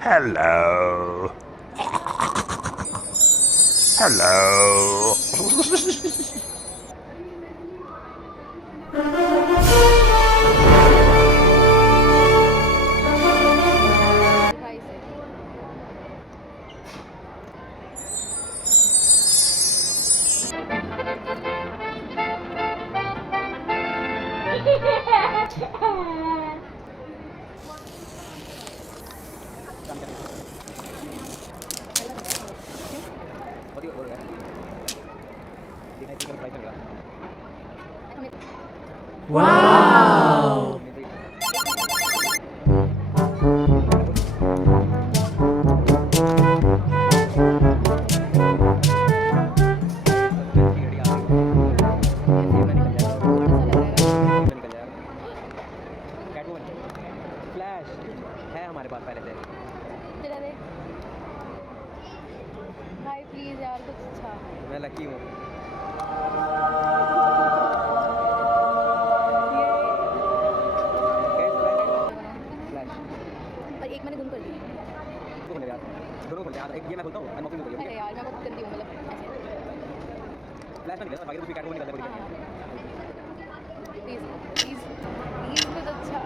Hello. Hello. भाई से Wow! Flash है हमारे पास पहले से। तेरा देख भाई प्लीज यार कुछ अच्छा मैं लकी हूँ। फ्लैश और एक मैंने गुम कर दी यार, दोनों खोलते हैं। एक ये मैं खोलता हूँ, अनबॉक्सिंग हो अरे गई। यार मैं बहुत गंदी हूँ मतलब ऐसे फ्लैश में निकला, बाकी तो कैट वो निकलता है हाँ बड़ी। प्लीज प्लीज प्लीज कुछ अच्छा